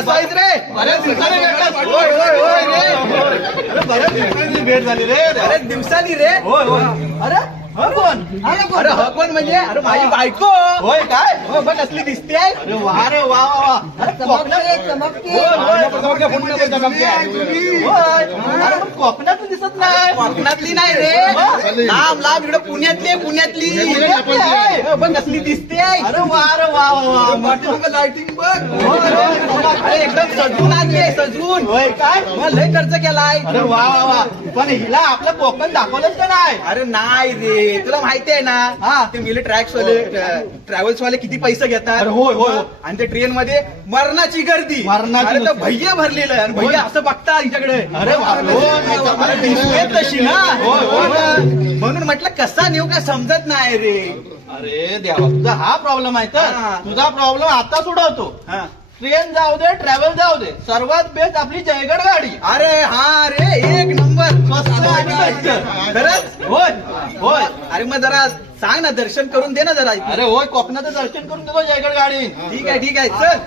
कसा आहेस रे? बऱ्याच दिवसांनी भेटलास. होय होय होय रे. अरे बऱ्याच दिवसांनी भेट झाली रे. बरेच दिवसांनी रे. होय होय. अरे हा कोण? अरे ह कोण म्हणजे? अरे माझी बायको. होय काय? हो बघ कसली दिसते. अरे वा रे वा वा वा. अरे चमकते. होय, अरे पण कोकणात दिसत नाही. कोकणातली नाही रे. लांब लांब इकडे पुण्यातली. हो, बघ कसली दिसते. अरे वा रे वा वा वा. लाइटिंग बघ. अरे एकदम सजून आणले सजून. होय काय? मग लय खर्च केलाय. अरे वा वा वा. पण हिला आपलं कोकण दाखवलंच का नाही? अरे नाही रे, तुला माहिती आहे ना. हा. ते मिले ट्रॅक्स वाले ट्रॅव्हल्स वाले किती पैसे घेतात. अरे होय, होय. आणि ते ट्रेन मध्ये मरणाची गर्दी. मरणाची अरे तर नुसती. भैया भरलेलं आहे. आणि भैया असं बघता हिच्याकडे. अरे वा. अरे दिसते तशी ना. होय, होय. म्हणून म्हटलं कसा नेऊ काय समजत नाही रे. अरे देवा, तुझा हा प्रॉब्लेम आहे तर हा. तुझा प्रॉब्लेम आता सोडवतो. हा. ट्रेन जाऊ दे, ट्रॅव्हल जाऊ दे, सर्वात बेस्ट आपली जयगड गाडी. अरे हा रे, एक नंबर. स्वस्त आणि बेस्ट. खरंच. होय होय. अरे मग जरा सांग ना, दर्शन करून दे ना जरा. अरे होय, कोकणाचं दर्शन करून देतो जयगड गाडी. ठीक आहे चल.